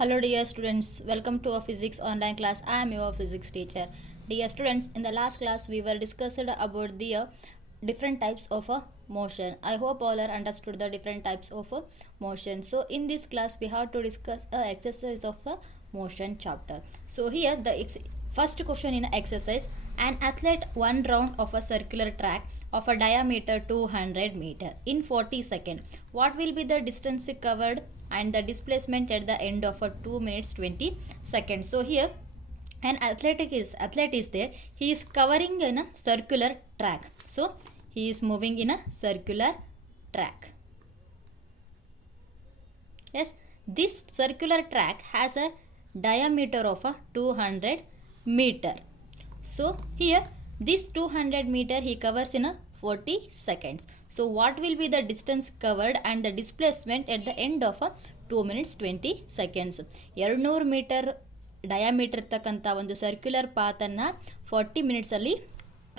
Hello dear students, welcome to a physics online class. I am your physics teacher. Dear students, in the last class we were discussed about the different types of motion. I hope all are understood the different types of motion. So in this class we have to discuss exercise of motion chapter. So here the first question in exercise: an athlete one round of a circular track of a diameter 200 meter in 40 seconds. What will be the distance covered and the displacement at the end of a 2 minutes 20 seconds? So here an athlete is there. He is covering in a circular track. So he is moving in a circular track. Yes, this circular track has a diameter of a 200 meter. So here this 200 meter he covers in a 40 seconds. So what will be the distance covered and the displacement at the end of a 2 minutes 20 seconds? 200 metre diameter ಇರ್ತಕ್ಕಂಥ ಒಂದು circular ಪಾತನ್ನು 40 ಮಿನಿಟ್ಸಲ್ಲಿ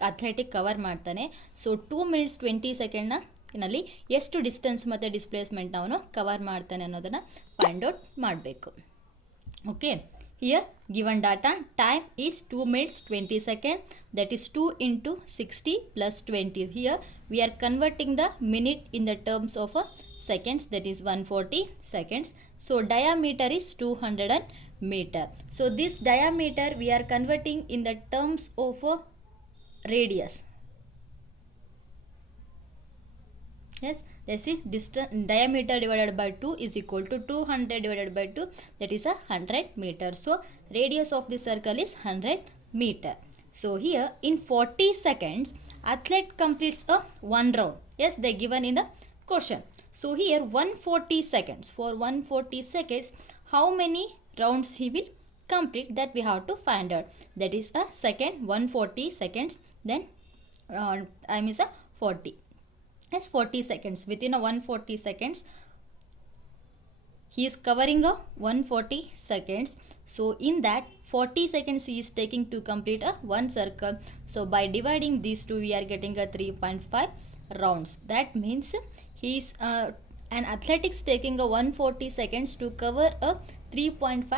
athletic cover ಮಾಡ್ತಾನೆ. So 2 minutes 20 ಸೆಕೆಂಡ್ನಲ್ಲಿ ಎಷ್ಟು distance ಮತ್ತು ಡಿಸ್ಪ್ಲೇಸ್ಮೆಂಟ್ನ ಅವನು cover ಮಾಡ್ತಾನೆ ಅನ್ನೋದನ್ನು find out ಮಾಡಬೇಕು. Okay, here given data, time is 2 minutes 20 seconds, that is 2 into 60 plus 20. Here we are converting the minute in the terms of seconds, that is 140 seconds. So diameter is 200 meter. So this diameter we are converting in the terms of radius. Yes, let's see, distance diameter divided by 2 is equal to 200 divided by 2, that is 100 meter. So radius of the circle is 100 meter. So here in 40 seconds athlete completes a one round. Yes, they given in the question. So here 140 seconds, for 140 seconds how many rounds he will complete, that we have to find out. That is a second 140 seconds, then time is a 40. Yes, 40 seconds. Within a 140 seconds he is covering a 140 seconds. So in that 40 seconds he is taking to complete a one circle. So by dividing these two we are getting a 3.5 rounds. That means he is an athletics taking a 140 seconds to cover a 3.5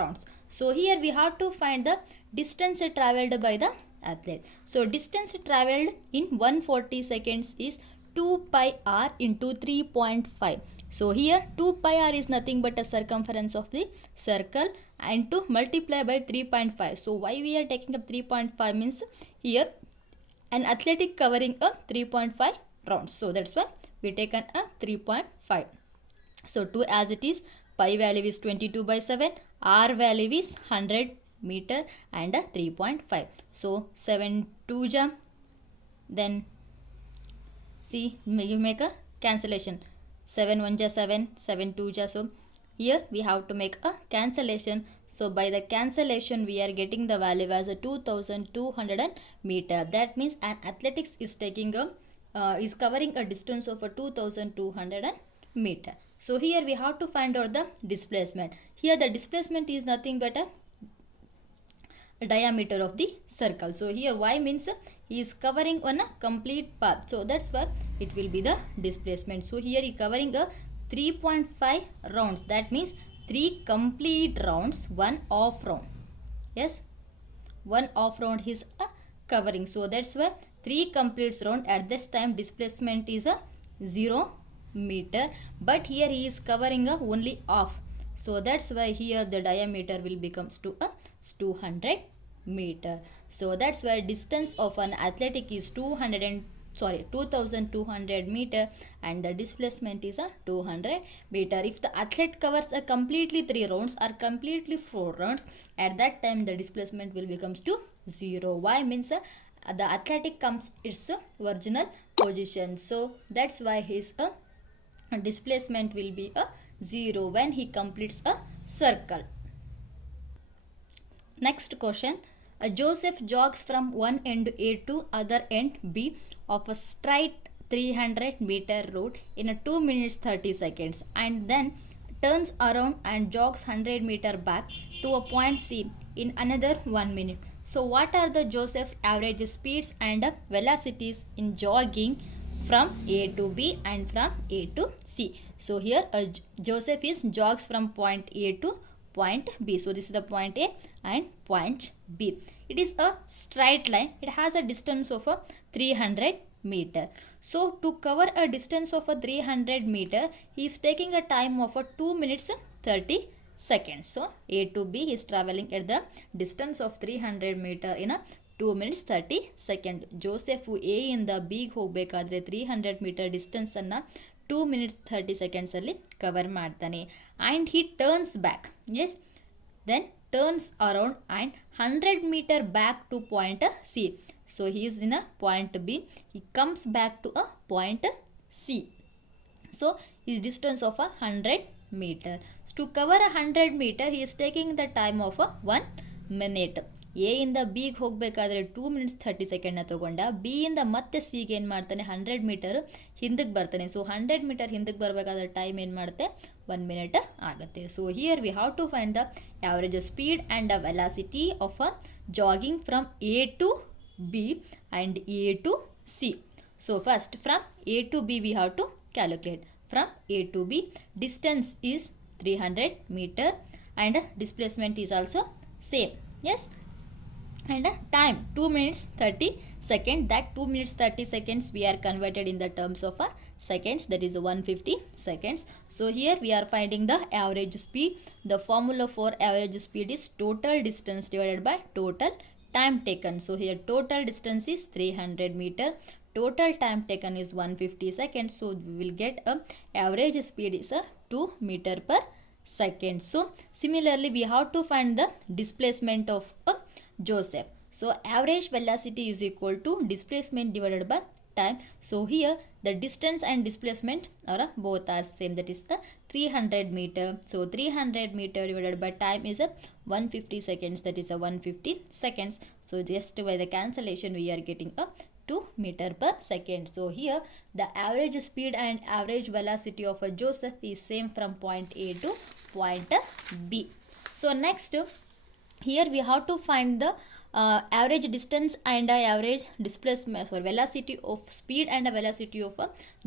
rounds. So here we have to find the distance traveled by the athlete. So distance traveled in 140 seconds is 2 pi r into 3.5. So here 2 pi r is nothing but a circumference of the circle and to multiply by 3.5. So why we are taking up 3.5 means here an athletic covering a 3.5 rounds. So that's why we taken a 3.5. So 2 as it is, pi value is 22 by 7, r value is 100 meter and a 3.5. So 7 2 ja, then see you make a cancellation, 7 1 ja 7, 7 2 ja. So here we have to make a cancellation. So by the cancellation we are getting the value as a 2200 meter. That means an athletics is taking a is covering a distance of a 2200 meter. So here we have to find out the displacement. Here the displacement is nothing but a diameter of the circle. So here y means he is covering on a complete path. So that's why it will be the displacement. So here he covering a 3.5 rounds. That means 3 complete rounds, 1 off round. Yes, 1 off round is a covering. So that's why 3 completes round. At this time displacement is a 0 meter. But here he is covering a only off. So that's why here the diameter will becomes to a 200 meter. So that's why distance of an athletic is 2200 meter and the displacement is a 200 meter. If the athlete covers a completely 3 rounds or completely 4 rounds, at that time the displacement will becomes to 0. Why means the athletic comes its original position. So that's why his displacement will be a 0 when he completes a circle. Next question. Joseph jogs from one end A to other end B of a straight 300 meter route in a 2 minutes 30 seconds and then turns around and jogs 100 meter back to a point C in another 1 minute. So what are the Joseph's average speeds and velocities in jogging from A to B and from A to C? So here Joseph is jogs from point A to point B. So this is the point A and point B. It is a straight line. It has a distance of a 300 meter. So to cover a distance of a 300 meter, he is taking a time of a 2 minutes 30 seconds. So A to B is traveling at the distance of 300 meter in a 2 minutes 30 seconds. Joseph A ಇಂದ ಬಿಗೆ ಹೋಗಬೇಕಾದ್ರೆ 300 metre ಡಿಸ್ಟೆನ್ಸನ್ನು 2 minutes 30 seconds ಅಲ್ಲಿ cover ಮಾಡ್ತಾನೆ. And he turns back, yes, then turns around and 100 meter back to point C. So he is in a point B, he comes back to a point C. So his distance of a 100 meter. So to cover a 100 meter, he is taking the time of a 1 minute. A ಇಂದ ಬಿಗೆ ಹೋಗಬೇಕಾದ್ರೆ 2 minutes 30 ಸೆಕೆಂಡ್ನ ತೊಗೊಂಡ, B ಇಂದ ಮತ್ತೆ ಸಿಗೆ ಏನು ಮಾಡ್ತಾನೆ 100 metre ಹಿಂದಕ್ಕೆ ಬರ್ತಾನೆ. ಸೊ 100 ಮೀಟರ್ ಹಿಂದಕ್ಕೆ ಬರಬೇಕಾದ್ರೆ ಟೈಮ್ ಏನು ಮಾಡುತ್ತೆ 1 minute ಆಗುತ್ತೆ. So here we have to find the average speed and the velocity of a jogging from A to B and A to C. So first from A to B we have to calculate. From A to B, distance is 300 meter and displacement is also same. Yes, and time 2 minutes 30 seconds. That 2 minutes 30 seconds we are converted in the terms of seconds, that is 150 seconds. So here we are finding the average speed. The formula for average speed is total distance divided by total time taken. So here total distance is 300 meter, total time taken is 150 seconds. So we will get a average speed is a 2 meter per second. So similarly we have to find the displacement of Joseph. So average velocity is equal to displacement divided by time. So here the distance and displacement are both are same, that is the 300 meter. So 300 meter divided by time is a 150 seconds, that is a 150 seconds. So just by the cancellation we are getting a 2 meter per second. So here the average speed and average velocity of a Joseph is same from point A to point B. So next here we have to find the average distance and average displacement for velocity of speed and velocity of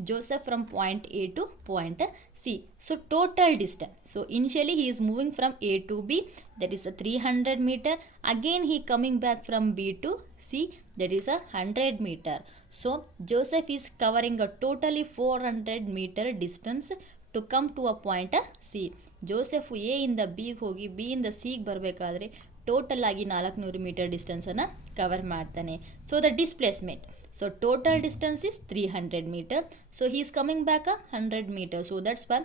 Joseph from point A to point C. So total distance. So initially he is moving from A to B, that is a 300 meter. Again he coming back from B to C, that is a 100 meter. So Joseph is covering a totally 400 meter distance to come to a point C. Joseph A ಇಂದ ಬಿಗೆ ಹೋಗಿ B ಇಂದ ಸಿಗೆ ಬರಬೇಕಾದ್ರೆ total ಆಗಿ 400 metre ಡಿಸ್ಟೆನ್ಸನ್ನು cover ಮಾಡ್ತಾನೆ. So the displacement, so total distance is 300 metre. So he is coming back 100 metre. So that's why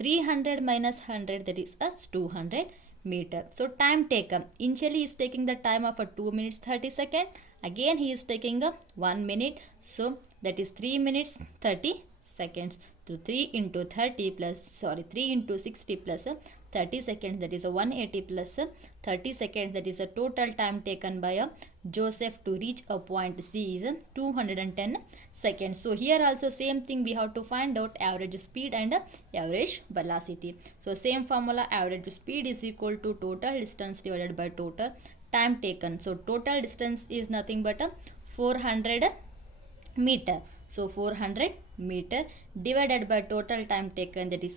300 minus 100, that is 200 meter. So time taken, initially he is taking the time of a 2 minutes 30 seconds. Again he is taking a 1 minute. So that is 3 minutes 30 seconds. So 3 into 60 plus 30 seconds, that is a 180 plus 30 seconds, that is a total time taken by a Joseph to reach a point C is 210 seconds. So here also same thing, we have to find out average speed and average velocity. So same formula, average speed is equal to total distance divided by total time taken. So total distance is nothing but 400 meter. So 400 meter divided by total time taken, that is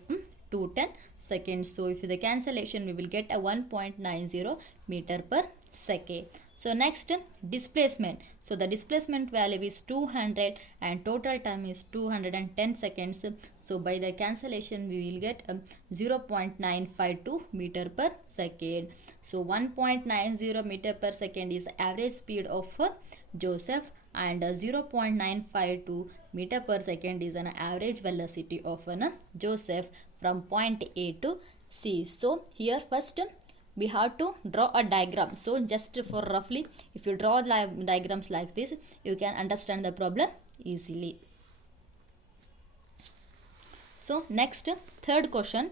210 seconds. So if the cancellation we will get a 1.90 meter per second. So next displacement. So the displacement value is 200 and total time is 210 seconds. So by the cancellation we will get 0.952 meter per second. So 1.90 meter per second is average speed of Joseph, and 0.952 meter per second is an average velocity of Joseph from point A to C. So here first we have to draw a diagram. So just for roughly, if you draw diagrams like this, you can understand the problem easily. So next, third question.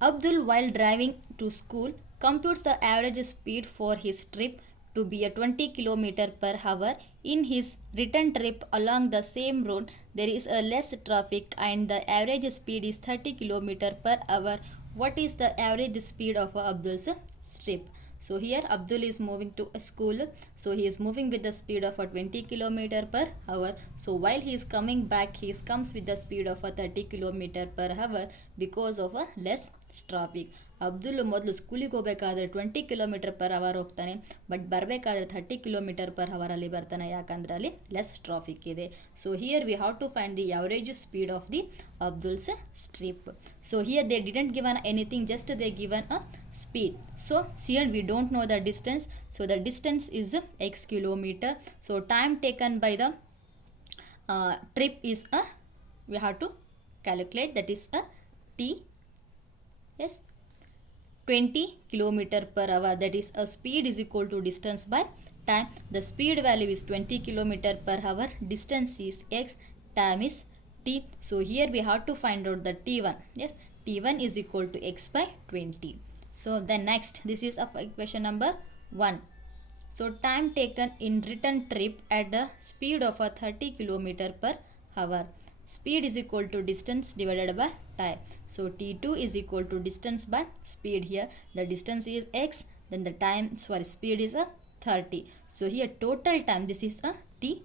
Abdul, while driving to school, computes the average speed for his trip to be a 20 km per hour. In his return trip along the same road, there is a less traffic and the average speed is 30 km per hour. What is the average speed of Abdul's trip? So here Abdul is moving to a school. So he is moving with the speed of a 20 kilometer per hour. So while he is coming back, he comes with the speed of a 30 kilometer per hour because of a less traffic. Abdul ಮೊದಲು ಸ್ಕೂಲಿಗೆ ಹೋಗಬೇಕಾದ್ರೆ 20 kilometre per hour ಹೋಗ್ತಾನೆ, but ಬರಬೇಕಾದ್ರೆ 30 kilometre per ಅವರಲ್ಲಿ ಬರ್ತಾನೆ, ಯಾಕಂದರೆ ಅಲ್ಲಿ less traffic ಇದೆ. So here we have to find the average speed of the Abdul's trip. So here they didn't given anything, just they given a speed. So here we don't know the distance, so the distance is x kilometer. So time taken by the trip is we have to calculate, that is a t, yes, 20 kilometer per hour, that is a speed is equal to distance by time. The speed value is 20 kilometer per hour, distance is x, time is t. So here we have to find out the t1. Yes, t1 is equal to x by 20. So then next, this is of equation number 1. So time taken in return trip at the speed of a 30 kilometer per hour. Speed is equal to distance divided by time. So t2 is equal to distance by speed. Here the distance is x, then the time, speed is a 30. So here total time, this is a t,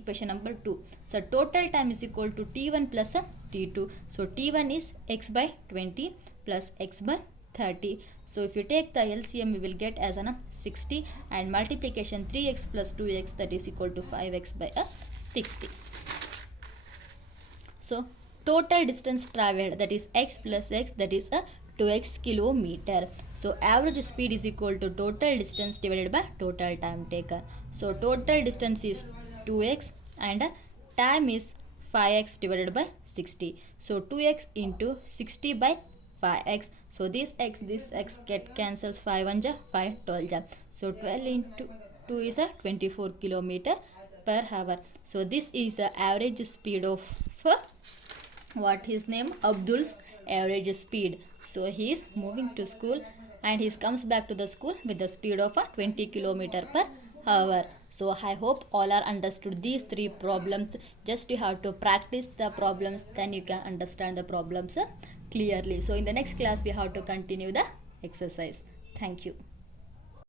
equation number 2. So total time is equal to t1 plus a t2. So t1 is x by 20 plus x by 30. So if you take the LCM, we will get as an 60, and multiplication 3x plus 2x, that is equal to 5x by a 60. So total distance traveled, that is x plus x, that is a 2x kilometer. So average speed is equal to total distance divided by total time taken. So total distance is 2x and time is 5x divided by 60. So 2x into 60 by 5x. So this x get cancels, 5 1 ja 5 12 ja. So 12 into 2 is a 24 kilometer per hour. So this is the average speed of what his name, Abdul's average speed. So he is moving to school and he comes back to the school with the speed of a 20 kilometer per hour. So I hope all are understood these 3 problems. Just you have to practice the problems, then you can understand the problems clearly. So in the next class we have to continue the exercise. Thank you.